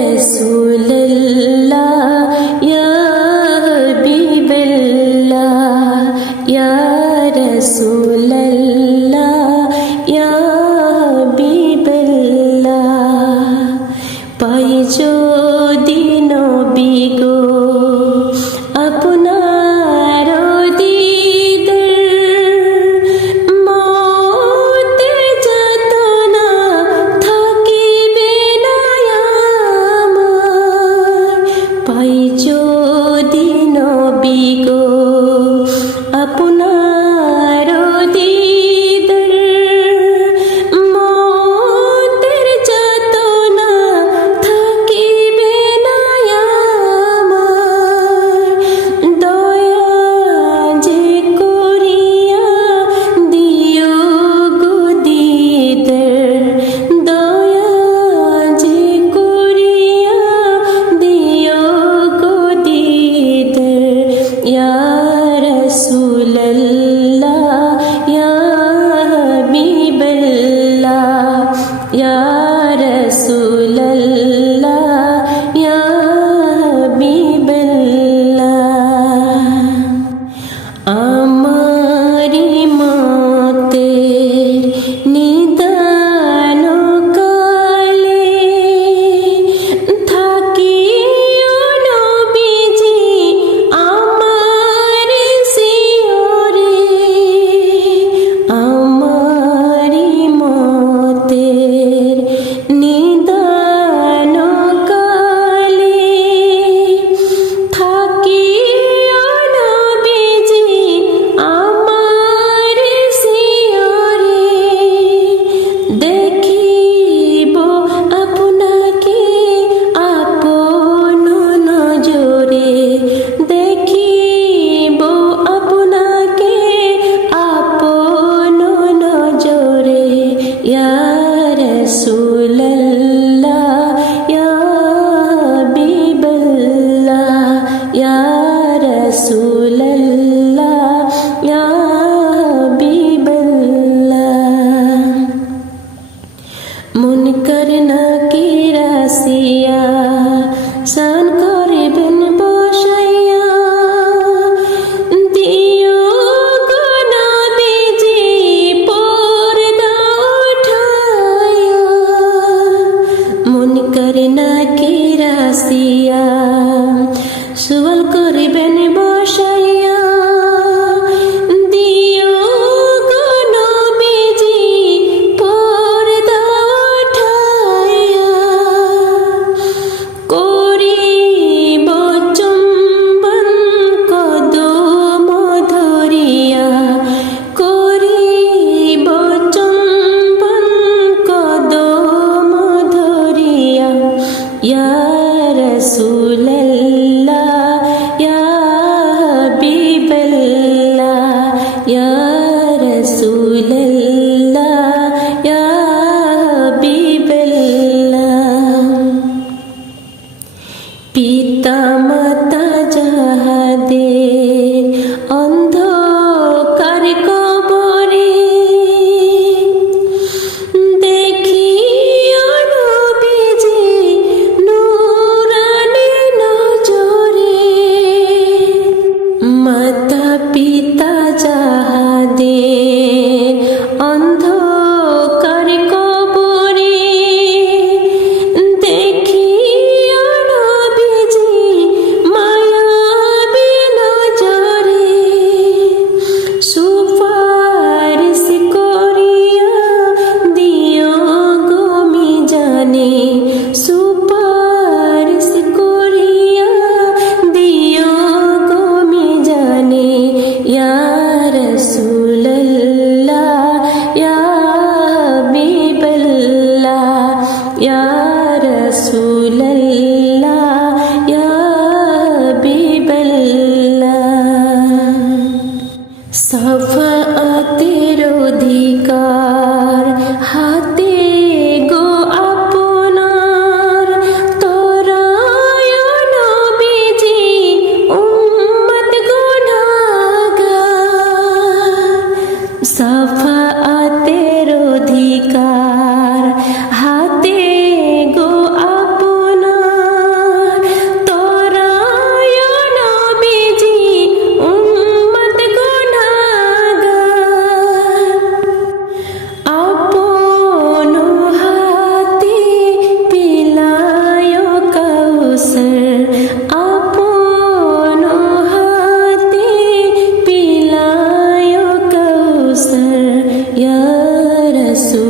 Jesus. আপনার yeah. abençoe. করিবেন বসাইয়া। দিও নবীজি, পর্দা উঠাইয়া। করিব চুম্বন কদম ধরিয়া। করিব চুম্বন কদম ধরিয়া। ইয়া রসুলা শফাতের